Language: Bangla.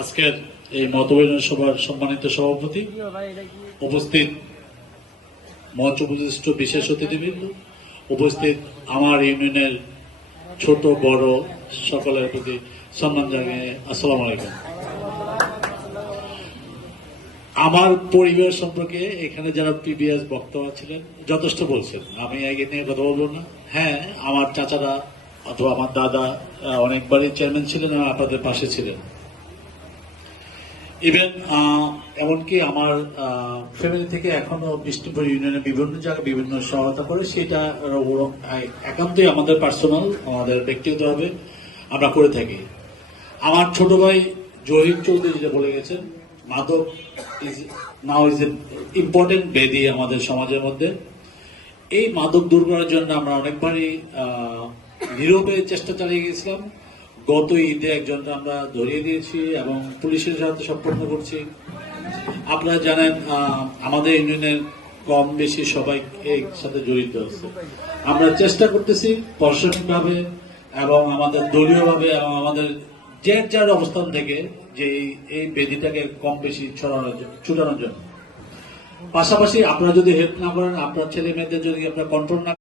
আজকের এই মতবিনিময় সভার সম্মানিত সভাপতি, উপস্থিত মঞ্চ উপবিষ্ট বিশেষ অতিথিবৃন্দ, উপস্থিত আমার ইউনিয়নের ছোট বড় সকলের প্রতি সম্মান জানিয়ে আসসালামু আলাইকুম। আমার পরিবার সম্পর্কে এখানে যারা প্রিভিয়াস বক্তা ছিলেন যথেষ্ট বলছেন, আমি আগে নিয়ে কথা বলবো না। হ্যাঁ, আমার চাচারা অথবা আমার দাদা অনেকবারই চেয়ারম্যান ছিলেন এবং আপনাদের পাশে ছিলেন। ইভেন এমনকি আমার ফ্যামিলি থেকে এখনো বিষ্ণুপুর ইউনিয়নে বিভিন্ন জায়গায় বিভিন্ন সহায়তা করে, সেটা একান্তই আমাদের পার্সোনাল, আমাদের ব্যক্তিগতভাবে আমরা করে থাকি। আমার ছোট ভাই জহির চৌধুরী যেটা বলে গেছেন, মাদক is now is a important ব্যাধি আমাদের সমাজের মধ্যে। এই মাদক দূর করার জন্য আমরা অনেকবারই নীরবে চেষ্টা চালিয়ে গেছিলাম। গত ঈদে একজনকে আমরা ধরিয়ে দিয়েছি এবং পুলিশের সাথে সম্পন্ন করছি। আপনারা জানেন আমাদের ইউনিয়নের কম বেশি সবাই এর সাথে জড়িত আছে। আমরা চেষ্টা করতেছি প্রশাসনিকভাবে এবং আমাদের দলীয়ভাবে এবং আমাদের যার অবস্থান থেকে যে এই ব্যাধিটাকে কম বেশি ছড়ানোর জন্য। পাশাপাশি আপনারা যদি হেল্প না করেন, আপনার ছেলে মেয়েদের যদি আপনারা কন্ট্রোল না